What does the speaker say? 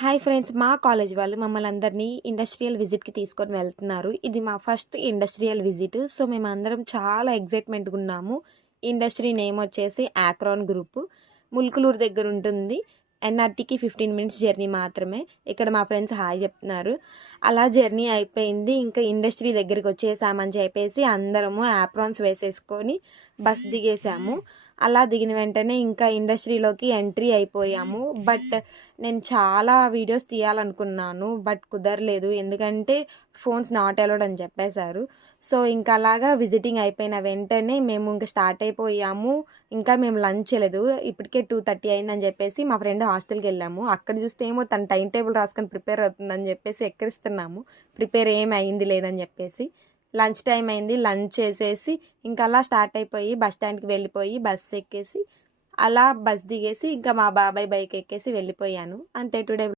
Hi friends, మా college వాళ్ళు మమ్మల్ని అందరినీ ఇండస్ట్రియల్ విజిట్‌కి తీసుకొని వెళ్తున్నారు. ఇది మా ఫస్ట్ ఇండస్ట్రియల్ విజిట్. సో, మేమందరం చాలా ఎక్సైట్‌మెంట్‌గా ఉన్నాము. ఇండస్ట్రీ నేమ్ వచ్చేసి ఆక్రాన్ గ్రూప్. ముల్కులూరు దగ్గర ఉంటుంది. ఎన్ఆర్‌టీకి 15 మినిట్స్ జర్నీ మాత్రమే. ఇక్కడ మా ఫ్రెండ్స్ హాయ్ చెప్తున్నారు. అలా జర్నీ అయిపోయింది. ఇంకా ఇండస్ట్రీ దగ్గరికి వచ్చేసామని చెప్పేసి అందరము ఆప్రాన్స్ వేసేసుకొని బస్ దిగేసాము. అలా దిగిన వెంటనే ఇంకా ఇండస్ట్రీలోకి ఎంట్రీ అయిపోయాము. బట్ నేను చాలా వీడియోస్ తీయాలనుకున్నాను. బట్ కుదరలేదు. ఎందుకంటే ఫోన్స్ నాట్ అలౌడ్ అని చెప్పేశారు. సో, ఇంకా అలాగా విజిటింగ్ అయిపోయిన వెంటనే మేము ఇంక స్టార్ట్ అయిపోయాము. ఇంకా మేము లంచ్ చేయలేదు. ఇప్పటికే 2:30 అయిందని చెప్పేసి మా ఫ్రెండ్ హాస్టల్‌కి వెళ్ళాము. అక్కడ చూస్తే ఏమో తను టైమ్ టేబుల్ రాసుకొని ప్రిపేర్ అవుతుందని చెప్పేసి ఎక్కిరిస్తున్నాము. ప్రిపేర్ ఏమి అయింది లేదని చెప్పేసి. లంచ్ టైం అయింది. లంచ్ చేసేసి ఇంకా అలా స్టార్ట్ అయిపోయి బస్ స్టాండ్‌కి వెళ్ళిపోయి బస్ ఎక్కేసి అలా బస్ దిగేసి ఇంకా మా బాబాయ్ బైక్ ఎక్కేసి వెళ్ళిపోయాను. అంతే టుడే